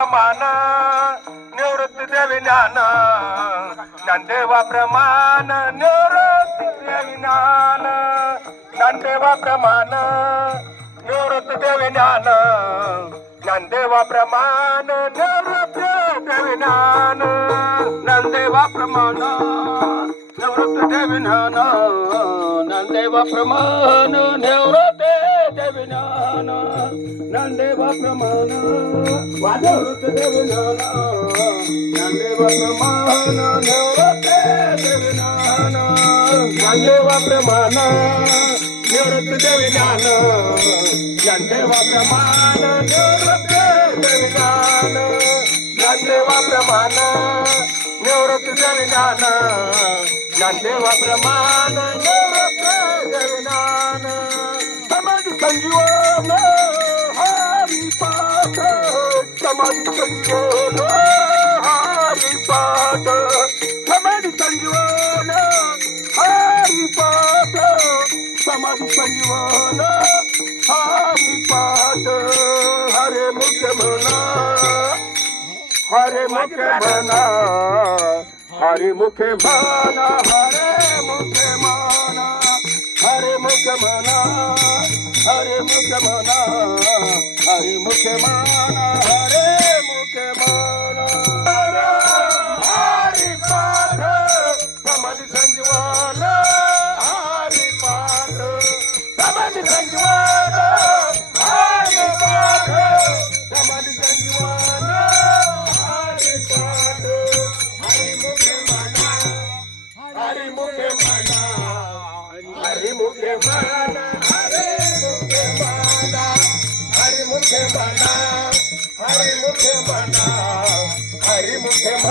प्रमाण निवृत्ती देवी ज्ञान ज्ञानदेवा प्रमाण निवृत्ती देवी ज्ञान ज्ञानदेवा प्रमाण निवृत्ती देवी ज्ञान ज्ञानदेवा प्रमाण निवृत्ती देवी ज्ञान ज्ञानदेवा प्रमाण निवृत्ती देवी ज्ञान ज्ञानदेवा प्रमाण निवृत्ती देवी ज्ञान ज्ञानदेवा प्रमाण निवृत्ती देवी ज्ञान ज्ञानदेवा प्रमाण निवृत्ती देवी ज्ञान ज्ञानदेवा प्रमाण निवृत्ती देवी ज्ञान ज्ञानदेवा प्रमाण निवृत्ती देवी ज्ञान ज्ञानदेवा प्रमाण निवृत्ती देवी ज्ञान ज्ञानदेवा प्रमाण निवृत्ती देवी ज्ञान समाधी संजीवन हरिपाठ समाधी संजीवन हरिपाठ समाधी संजीवन हरिपाठ समाधी संजीवन हरिपाठ हरे मुख्य म्हणा हरे मुखे म्हणा हरे मुखे म्हणा हरे मुखे म्हणा हरे मुखे म्हणा हरे मुखे म्हणा हरे मुखे म्हणा हरे मुखे म्हणा हरि पाठ समाधी संजीवन हरि पाठ समाधी संजीवन हरि पाठ समाधी संजीवन हरि पाठ हरि मुखे म्हणा हरि मुखे म्हणा हरि मुखे म्हणा हरे मुखे म्हणा हरि मुखे म्हणा हरि मुखे म्हणा